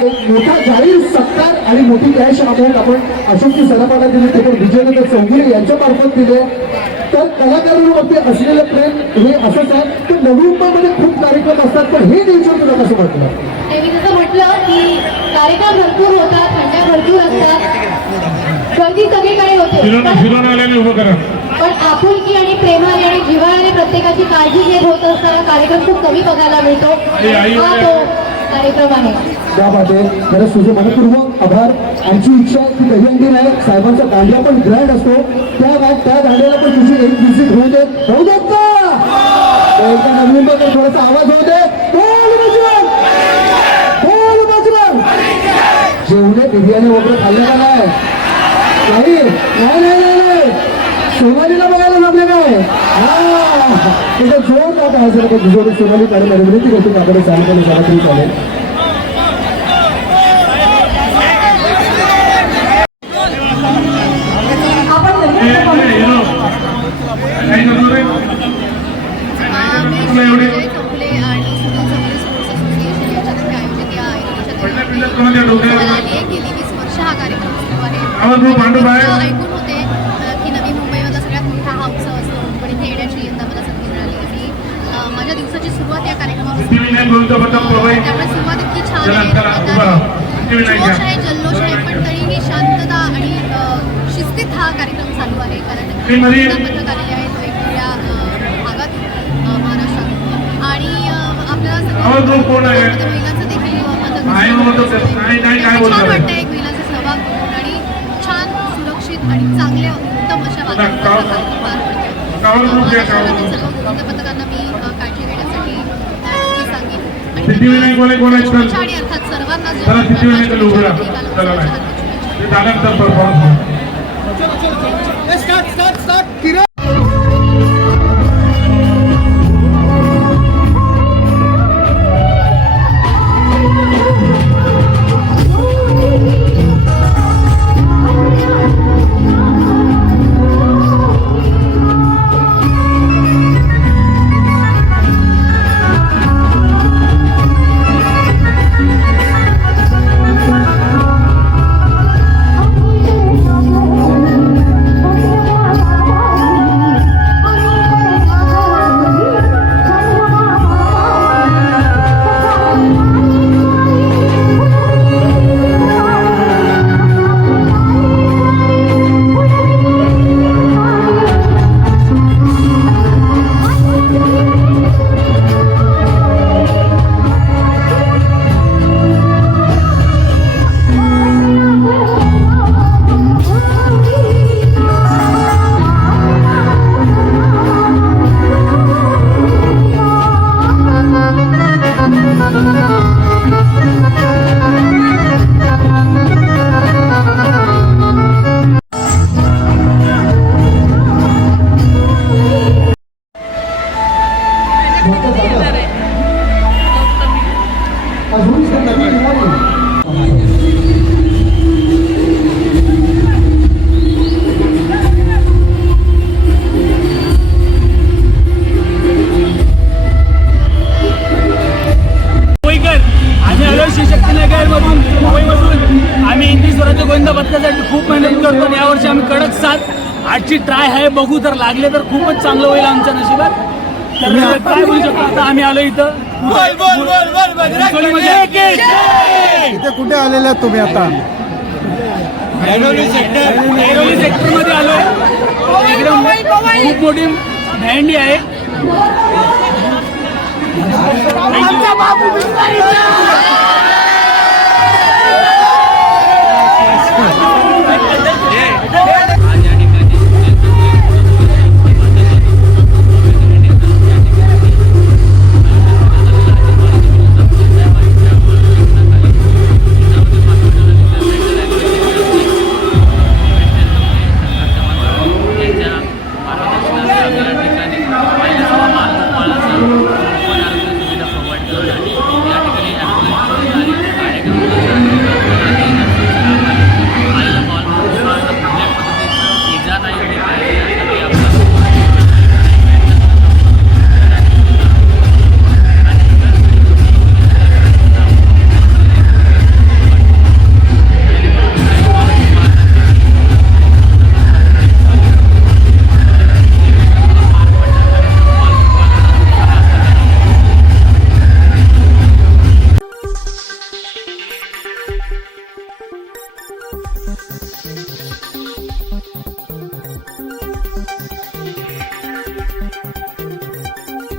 एक मोठा जाहीर सत्कार आणि मोठी कॅश अमाऊंट आपण अशोकची सराफाला दिली ते पण विजयनगर चौधरी यांच्या मार्फत दिले तर कलाकारांवरती असलेलं प्रेम हे असंच आहे. तर नवी मुंबईमध्ये खूप कार्यक्रम असतात पण हे दिवशी तुला कसं वाटलं? ते मी जसं म्हटलं की कार्यक्रम भरपूर होतात थंड्या भरपूर असतात. गर्दी सगळीकडे होते. पण- आपुलकी आणि प्रेमाने आणि जिव्हाळ्याने प्रत्येकाची काळजी घेत होत असताना कार्यक्रम खूप कमी बघायला मिळतो. हा तो कार्यक्रम आहे. त्यामध्ये खरंच तुझे मनपूर्वक आभार आमची इच्छा आहे की नाही साहेबांचा दांडिया पण ग्रँड असतो त्या गा- त्या दांड्याला पण तुझी एक दिवशी होऊ देत होऊ देत का थोडासा आवाज होऊ दे जेवढे बिर्याणी वगैरे खाल्ले का नाही नाही नाही नाही सोनालीला बघायला लागले काय हा तिथं जोर का काय असेल तुझ्याकडे सोनाली काढून आली विनंती काकडे चालू तरी चालेल सुरू आहे ऐकून होते की नवी मुंबईमधला सगळ्यात मोठा हा उत्सव असतो. पण इथे येण्याची यंदा मला संधी मिळाली आणि अ, माझ्या दिवसाची सुरुवात या पथक प्रभाई त्यामुळे सुरुवात इतकी छान आहे. जोश. आहे जल्लोष आहे पण तरीही शांतता आणि शिस्तीत हा कार्यक्रम चालू आहे. कारण पथक आलेले आहेत वेगवेगळ्या भागातून अ, महाराष्ट्रातून आणि आपल्याला सगळ्या- महिलांचं देखील काय छान बोलणार सिद्धिविनायक कोण सर्वांना चला सिद्धिविनायक उभं राहा चला नाही. ते परफॉर्मन्स शिवशक्तीनगरमधून मुंबईमधून आम्ही हिंदी स्वराज्य गोविंद पथकासाठी खूप मेहनत करतो आणि यावर्षी आम्ही कडक साथ आजची ट्राय आहे बघू तर लागले तर खूपच चांगलं होईल आमच्या नशिबात. तर काय बोलू शकतो? आता आम्ही आलो इथं. इथे कुठे आलेले आहात तुम्ही आता? ऐरोली सेक्टरमध्ये आलो एकदम खूप मोठी भेंडी आहे.